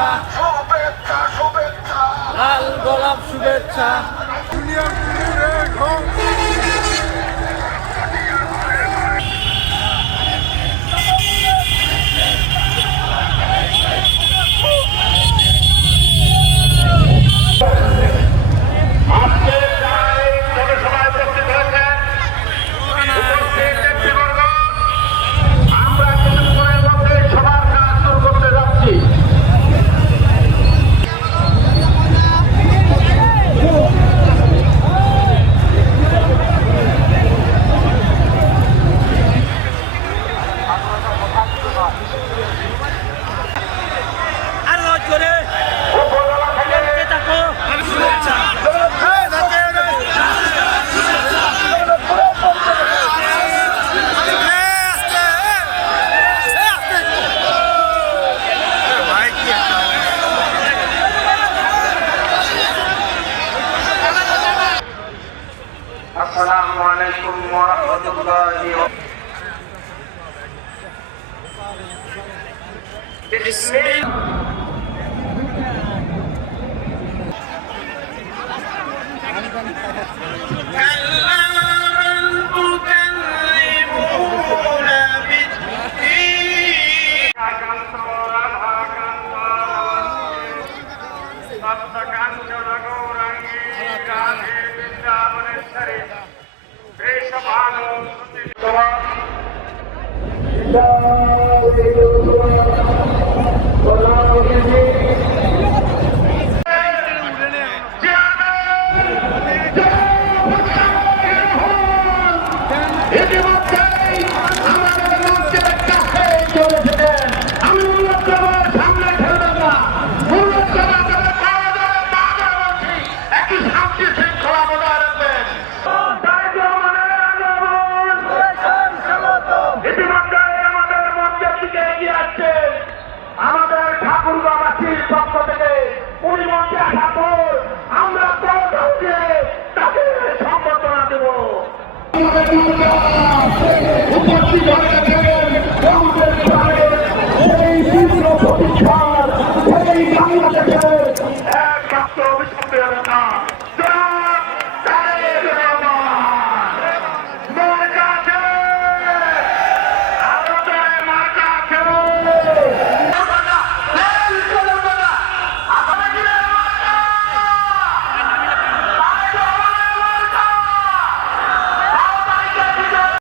শুভেচ্ছা, শুভেচ্ছা শুভেচ্ছা লাল গোলাপ শুভেচ্ছা। আজকে প্রায় জনসভায় উপস্থিত হয়েছেন উপস্থিত ব্যক্তিবর্গ। আমরা কিছুক্ষণের মধ্যে সবার কাজ শুরু করতে যাচ্ছি। আরো জোরে উপজেলা থেকে থাকো। শুভেচ্ছা। আসসালামু আলাইকুম ওয়া রাহমাতুল্লাহি ওয়া বিসমিল্লাহ। ইতিমধ্যেই আমাদের মঞ্চের কাছে চলে এসেছেন। আমি মূলত সামনে খেলবেন না, মূলত একটি শান্তি শৃঙ্খলা বজায় রাখবেন। ইতিমধ্যে আমাদের মঞ্চের দিকে এগিয়ে আসছে আমাদের ঠাকুরগাঁওবাসীর পক্ষ থেকে উনি মঞ্চে আসার পর আমরা তাকে সম্বর্ধনা দেব। উপস্থিত হয়ে